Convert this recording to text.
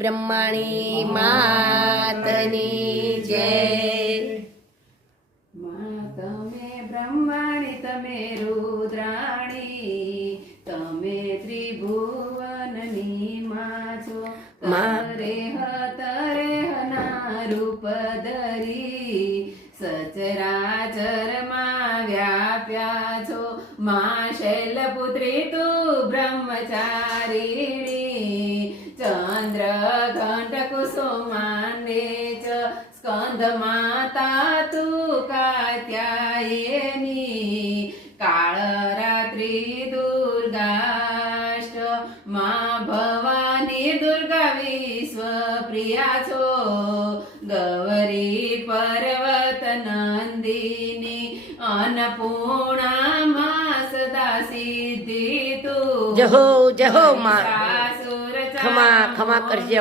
બ્રહ્માણી માતની જય। તમે બ્રહ્માણી તમે રુદ્રાણી તમે ત્રિભુવનની માં છો। તરેહના રૂપ ધરી સચરાચરમાં વ્યાપ્યા છો। માં શૈલપુત્રી તું બ્રહ્મચારિણી ચંદ્ર ઘંટ કુસુમાંડે ચ સ્કંદ માતા તું કાત્યાયની કાળ રાત્રિ દુર્ગાષ્ટ માં ભવાની દુર્ગા વિશ્વ પ્રિયા છો। ગૌરી પર્વત નંદિની અન્નપૂર્ણા માં સદા સિદ્ધિ તું। જહો જહો માં ખમા ખમા કરજે।